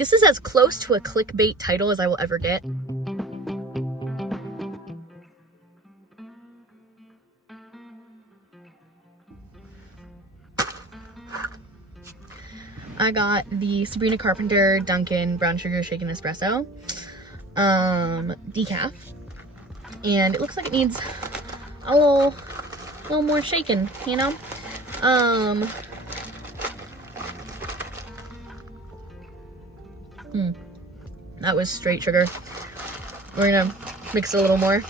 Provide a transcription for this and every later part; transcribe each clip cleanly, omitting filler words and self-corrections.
This is as close to a clickbait title as I will ever get. I got the Sabrina Carpenter Dunkin' Brown Sugar Shaken Espresso decaf, and it looks like it needs a little more shaken, you know. That was straight sugar. We're gonna mix it a little more.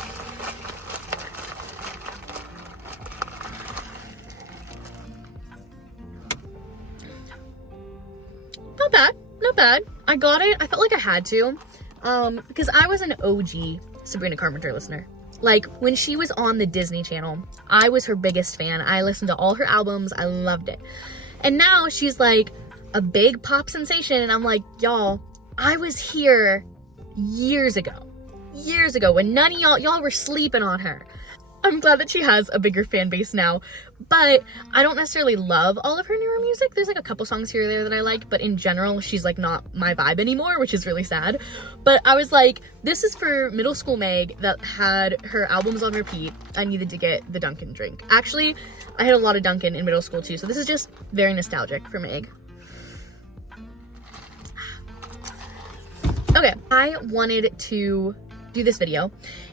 Not bad, not bad. I got it. I felt like I had to, because I was an OG Sabrina Carpenter listener. Like, when she was on the Disney Channel, I was her biggest fan. I listened to all her albums. I loved it. And now she's like a big pop sensation, and I'm like, y'all, I was here years ago when none of y'all were sleeping on her. I'm glad that she has a bigger fan base now, but I don't necessarily love all of her newer music. There's like a couple songs here or there that I like, but in general, she's like not my vibe anymore, which is really sad. But I was like, this is for middle school Meg that had her albums on repeat. I needed to get the Dunkin' drink. Actually, I had a lot of Dunkin' in middle school too, so this is just very nostalgic for Meg. Okay, I wanted to do this video,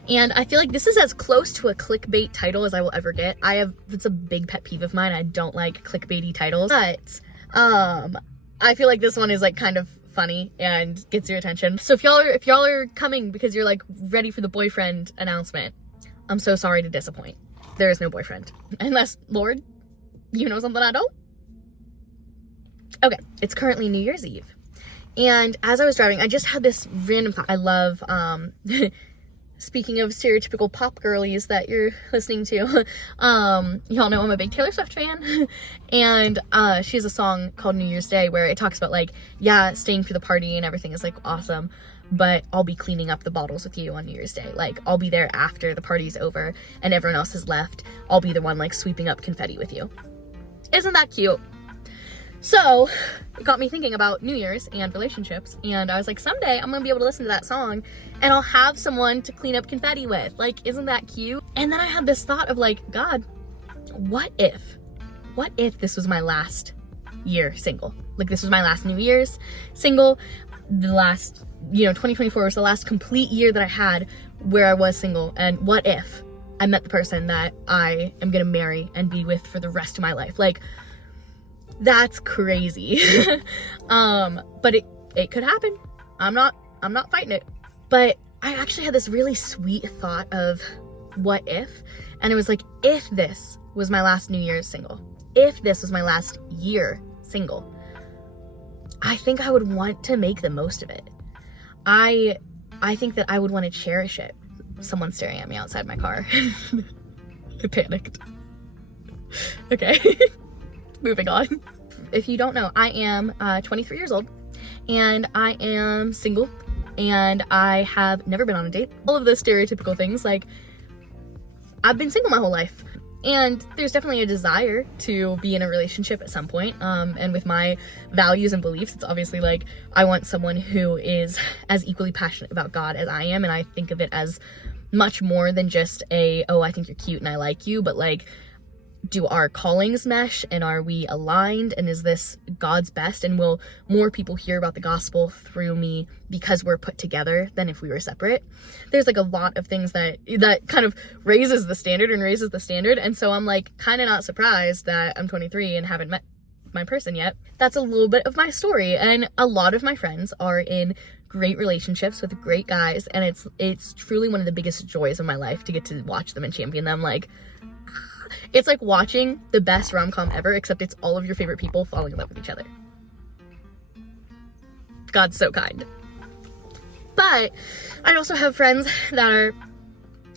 and I feel like this is as close to a clickbait title as I will ever get. It's a big pet peeve of mine. I don't like clickbaity titles, but I feel like this one is like kind of funny and gets your attention. So if y'all are coming because you're like ready for the boyfriend announcement, I'm so sorry to disappoint. There is no boyfriend, unless, Lord, you know something I don't. Okay, it's currently New Year's Eve. And as I was driving, I just had this random thought. I love, speaking of stereotypical pop girlies that you're listening to, y'all know I'm a big Taylor Swift fan. And she has a song called New Year's Day where it talks about like, yeah, staying for the party and everything is like awesome, but I'll be cleaning up the bottles with you on New Year's Day. Like, I'll be there after the party's over and everyone else has left. I'll be the one like sweeping up confetti with you. Isn't that cute? So it got me thinking about New Year's and relationships, and I was like, someday I'm gonna be able to listen to that song and I'll have someone to clean up confetti with. Like, isn't that cute? And then I had this thought of like, God, what if this was my last year single? Like, this was my last New Year's single. The last, 2024 was the last complete year that I had where I was single. And what if I met the person that I am gonna marry and be with for the rest of my life? Like, that's crazy. But it could happen. I'm not fighting it. But I actually had this really sweet thought of what if, and it was like, if this was my last New Year's single, if this was my last year single, I think I would want to make the most of it. I think that I would want to cherish it. Someone's staring at me outside my car. I panicked. Okay. Moving on. If you don't know, I am 23 years old, and I am single, and I have never been on a date. All of those stereotypical things, like, I've been single my whole life, and there's definitely a desire to be in a relationship at some point, and with my values and beliefs, it's obviously like, I want someone who is as equally passionate about God as I am, and I think of it as much more than just oh, I think you're cute and I like you, but like, do our callings mesh, and are we aligned, and is this God's best, and will more people hear about the gospel through me because we're put together than if we were separate? There's like a lot of things that kind of raises the standard, and so I'm like kind of not surprised that I'm 23 and haven't met my person yet. That's a little bit of my story, and a lot of my friends are in great relationships with great guys, and it's truly one of the biggest joys of my life to get to watch them and champion them. Like, it's like watching the best rom-com ever, except it's all of your favorite people falling in love with each other. God's so kind. But I also have friends that are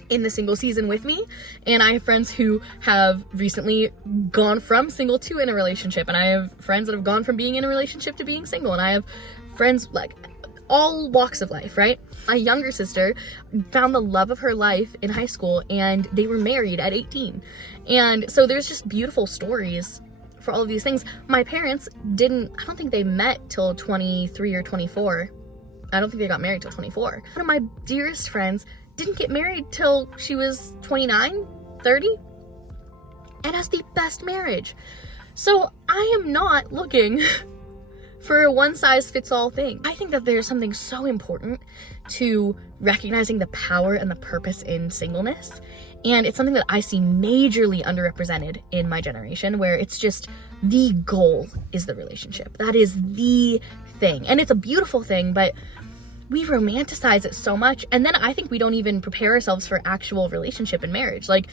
in the single season with me, and I have friends who have recently gone from single to in a relationship, and I have friends that have gone from being in a relationship to being single, and I have friends like all walks of life, right? My younger sister found the love of her life in high school, and they were married at 18. And so there's just beautiful stories for all of these things. My parents didn't, I don't think they met till 23 or 24. I don't think they got married till 24. One of my dearest friends didn't get married till she was 29, 30, and has the best marriage. So I am not looking for a one-size-fits-all thing. I think that there's something so important to recognizing the power and the purpose in singleness. And it's something that I see majorly underrepresented in my generation, where it's just the goal is the relationship. That is the thing. And it's a beautiful thing, but we romanticize it so much. And then I think we don't even prepare ourselves for actual relationship and marriage. Like,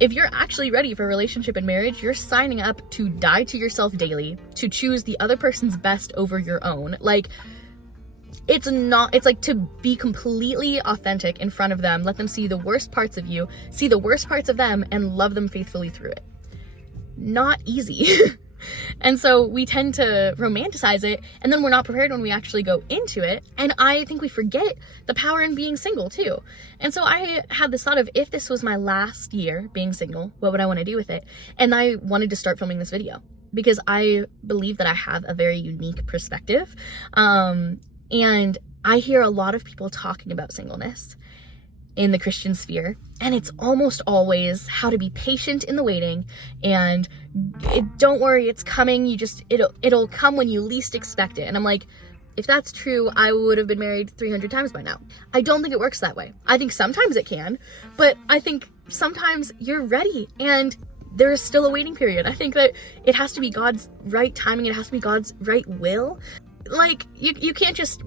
if you're actually ready for a relationship and marriage, you're signing up to die to yourself daily, to choose the other person's best over your own. Like, it's like to be completely authentic in front of them, let them see the worst parts of you, see the worst parts of them, and love them faithfully through it. Not easy. And so we tend to romanticize it, and then we're not prepared when we actually go into it. And I think we forget the power in being single too. And so I had this thought of, if this was my last year being single, what would I want to do with it? And I wanted to start filming this video because I believe that I have a very unique perspective. And I hear a lot of people talking about singleness in the Christian sphere, and it's almost always how to be patient in the waiting, and don't worry, it's coming. It'll come when you least expect it. And I'm like, if that's true, I would have been married 300 times by now. I don't think it works that way. I think sometimes it can, but I think sometimes you're ready and there is still a waiting period. I think that it has to be God's right timing. It has to be God's right will. Like, you can't just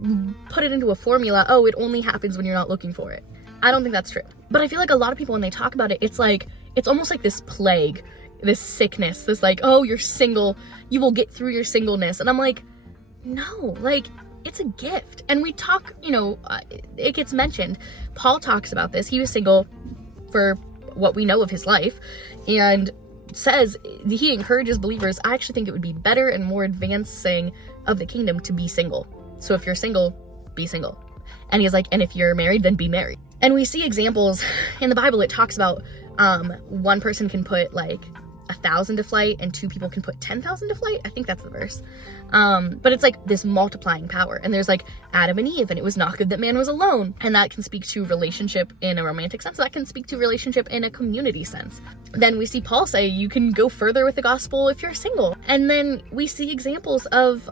put it into a formula. Oh, it only happens when you're not looking for it. I don't think that's true. But I feel like a lot of people, when they talk about it, it's almost like this plague, this sickness, this like, oh, you're single, you will get through your singleness. And I'm like, no, like, it's a gift. And we talk, it gets mentioned. Paul talks about this. He was single for what we know of his life, and says, he encourages believers, I actually think it would be better and more advancing of the kingdom to be single. So if you're single, be single. And he's like, and if you're married, then be married. And we see examples in the Bible. It talks about one person can put like 1,000 to flight and two people can put 10,000 to flight. I think that's the verse. But it's like this multiplying power. And there's like Adam and Eve, and it was not good that man was alone. And that can speak to relationship in a romantic sense. That can speak to relationship in a community sense. Then we see Paul say you can go further with the gospel if you're single. And then we see examples of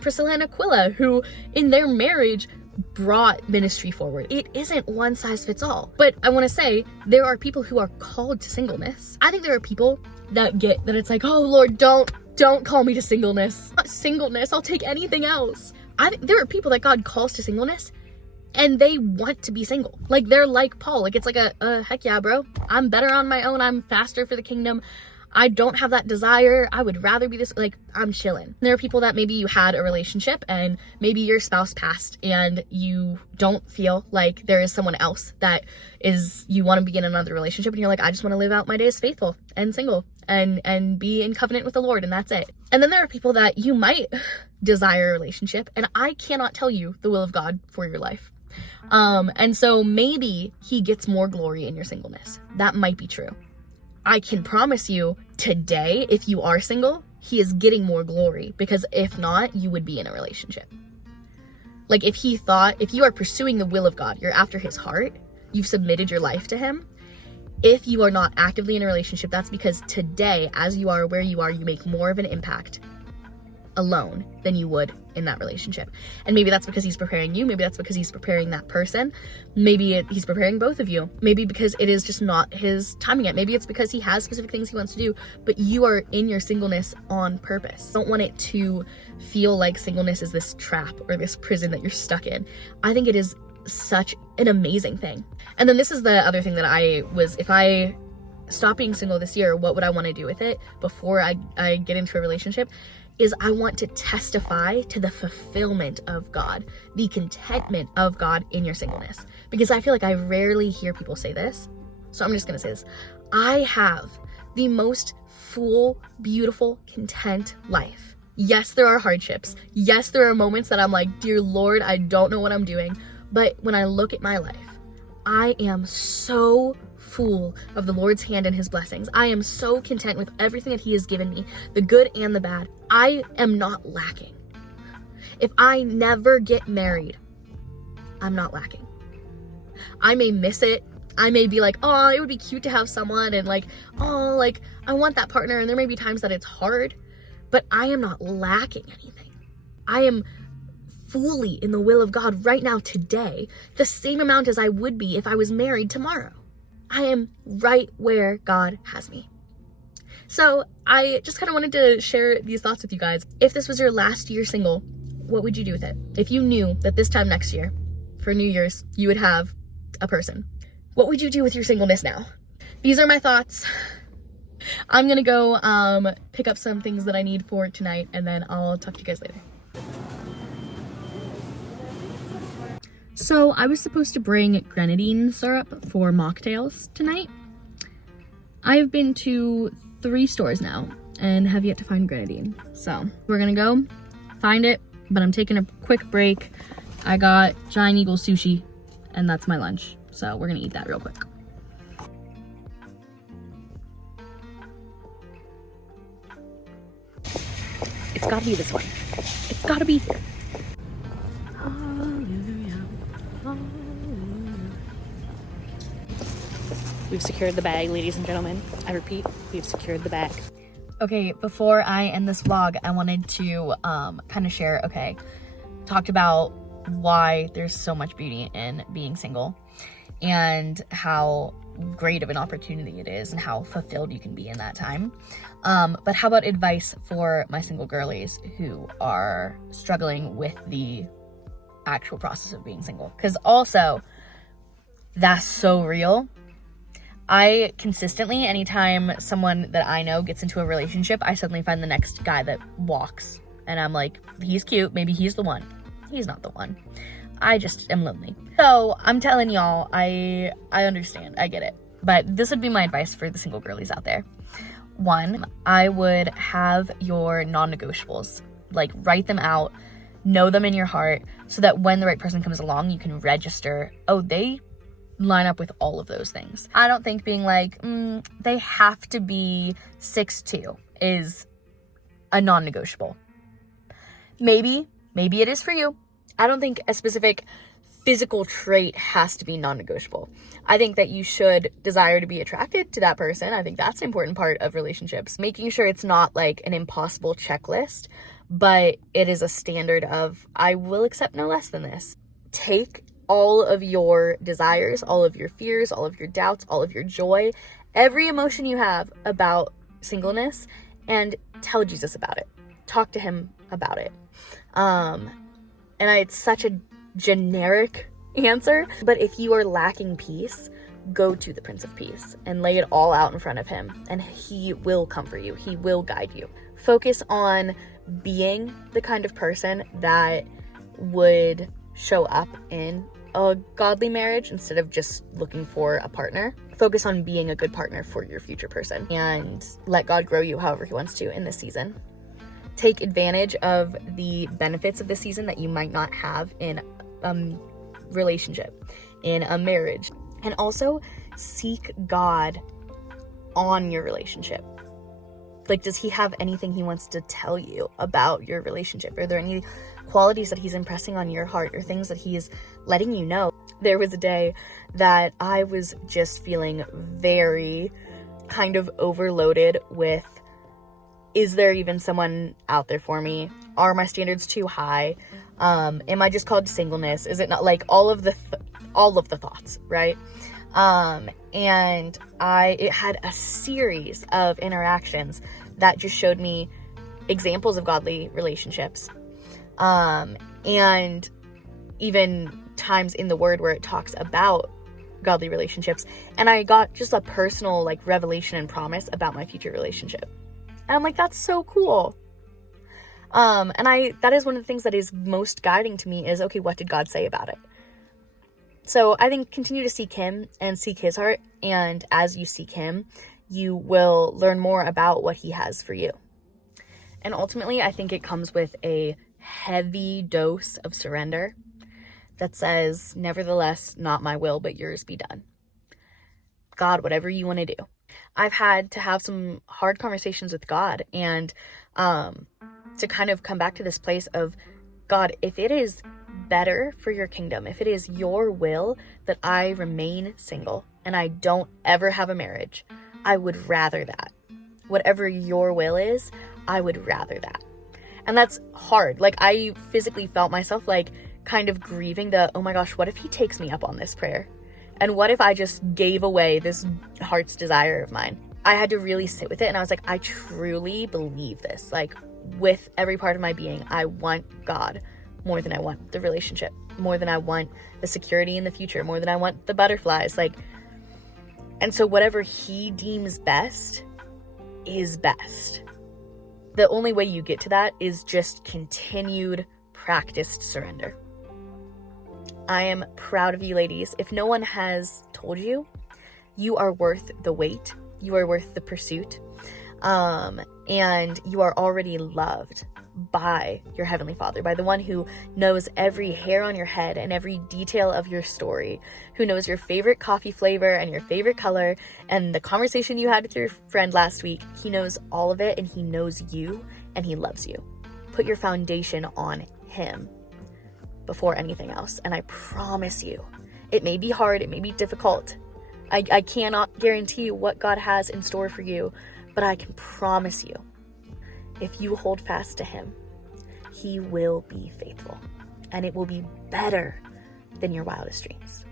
Priscilla and Aquila, who in their marriage brought ministry forward. It isn't one size fits all. But I want to say there are people who are called to singleness. I think there are people that get that it's like, oh Lord, don't call me to singleness. Singleness, I'll take anything else. I think there are people that God calls to singleness and they want to be single. Like, they're like Paul. Like, it's like a heck yeah, bro. I'm better on my own. I'm faster for the kingdom. I don't have that desire. I would rather be this, like, I'm chilling. There are people that maybe you had a relationship and maybe your spouse passed and you don't feel like there is someone else that is, you want to be in another relationship, and you're like, I just want to live out my days faithful and single and be in covenant with the Lord, and that's it. And then there are people that you might desire a relationship, and I cannot tell you the will of God for your life. And so maybe he gets more glory in your singleness. That might be true. I can promise you today, if you are single, he is getting more glory, because if not, you would be in a relationship. Like, if you are pursuing the will of God, you're after his heart, you've submitted your life to him. If you are not actively in a relationship, that's because today, as you are where you are, you make more of an impact alone than you would in that relationship. And maybe that's because he's preparing you. Maybe that's because he's preparing that person. Maybe he's preparing both of you. Maybe because it is just not his timing yet. Maybe it's because he has specific things he wants to do, but you are in your singleness on purpose. Don't want it to feel like singleness is this trap or this prison that you're stuck in. I think it is such an amazing thing. And then this is the other thing that if I stop being single this year, what would I want to do with it before I get into a relationship? Is I want to testify to the fulfillment of God, the contentment of God in your singleness. Because I feel like I rarely hear people say this. So I'm just going to say this. I have the most full, beautiful, content life. Yes, there are hardships. Yes, there are moments that I'm like, dear Lord, I don't know what I'm doing. But when I look at my life, I am so full of the Lord's hand and his blessings. I am so content with everything that he has given me, the good and the bad. I am not lacking. If I never get married, I'm not lacking. I may miss it. I may be like, oh, it would be cute to have someone, and like, oh, like, I want that partner, and there may be times that it's hard, but I am not lacking anything. I am fully in the will of God right now, today, the same amount as I would be if I was married tomorrow. I am right where God has me. So I just kind of wanted to share these thoughts with you guys. If this was your last year single, what would you do with it? If you knew that this time next year, for New Year's, you would have a person, what would you do with your singleness now? These are my thoughts. I'm gonna go pick up some things that I need for tonight, and then I'll talk to you guys later. So I was supposed to bring grenadine syrup for mocktails tonight. I've been to 3 stores now and have yet to find grenadine. So we're gonna go find it, but I'm taking a quick break. I got Giant Eagle sushi, and that's my lunch. So we're gonna eat that real quick. It's gotta be this one. It's gotta be here. Hallelujah. Hallelujah. We've secured the bag, ladies and gentlemen. I repeat, we've secured the bag. Okay, before I end this vlog, I wanted to kind of share, talked about why there's so much beauty in being single and how great of an opportunity it is and how fulfilled you can be in that time. But how about advice for my single girlies who are struggling with the actual process of being single? Because also, that's so real. I consistently, anytime someone that I know gets into a relationship, I suddenly find the next guy that walks. And I'm like, he's cute, maybe he's the one. He's not the one. I just am lonely. So I'm telling y'all, I understand, I get it. But this would be my advice for the single girlies out there. 1, I would have your non-negotiables. Like, write them out, know them in your heart, so that when the right person comes along, you can register, oh, they line up with all of those things. I don't think being like, they have to be 6'2" is a non-negotiable. Maybe it is for you. I don't think a specific physical trait has to be non-negotiable. I think that you should desire to be attracted to that person. I think that's an important part of relationships. Making sure it's not like an impossible checklist, but it is a standard of, I will accept no less than this. Take all of your desires, all of your fears, all of your doubts, all of your joy, every emotion you have about singleness, and tell Jesus about it. Talk to him about it. It's such a generic answer, but if you are lacking peace, go to the Prince of Peace and lay it all out in front of him, and he will comfort you. He will guide you. Focus on being the kind of person that would show up in a godly marriage instead of just looking for a partner. Focus on being a good partner for your future person and let God grow you however he wants to in this season. Take advantage of the benefits of this season that you might not have in a relationship, in a marriage. And also seek God on your relationship. Like, does he have anything he wants to tell you about your relationship? Are there any qualities that he's impressing on your heart or things that he is letting you know? There was a day that I was just feeling very kind of overloaded with, is there even someone out there for me? Are my standards too high? Am I just called to singleness? Is it not, like, all of the thoughts, right? And it had a series of interactions that just showed me examples of godly relationships. And even times in the word where it talks about godly relationships. And I got just a personal, like, revelation and promise about my future relationship. And I'm like, that's so cool. That is one of the things that is most guiding to me is, okay, what did God say about it? So I think continue to seek him and seek his heart. And as you seek him, you will learn more about what he has for you. And ultimately, I think it comes with a heavy dose of surrender that says, nevertheless, not my will, but yours be done. God, whatever you want to do. I've had to have some hard conversations with God, and to kind of come back to this place of, God, if it is better for your kingdom, if it is your will that I remain single and I don't ever have a marriage, I would rather that. Whatever your will is, I would rather that. And that's hard. Like, I physically felt myself like kind of grieving the, oh my gosh, what if he takes me up on this prayer? And what if I just gave away this heart's desire of mine? I had to really sit with it, and I was like, I truly believe this. Like, with every part of my being, I want God more than I want the relationship, more than I want the security in the future, more than I want the butterflies. Like, and so whatever he deems best is best. The only way you get to that is just continued practiced surrender. I am proud of you, ladies. If no one has told you, you are worth the wait. You are worth the pursuit. And you are already loved by your Heavenly Father, by the one who knows every hair on your head and every detail of your story, who knows your favorite coffee flavor and your favorite color and the conversation you had with your friend last week. He knows all of it, and he knows you, and he loves you. Put your foundation on him before anything else. And I promise you, it may be hard, it may be difficult. I cannot guarantee you what God has in store for you, but I can promise you, if you hold fast to him, he will be faithful, and it will be better than your wildest dreams.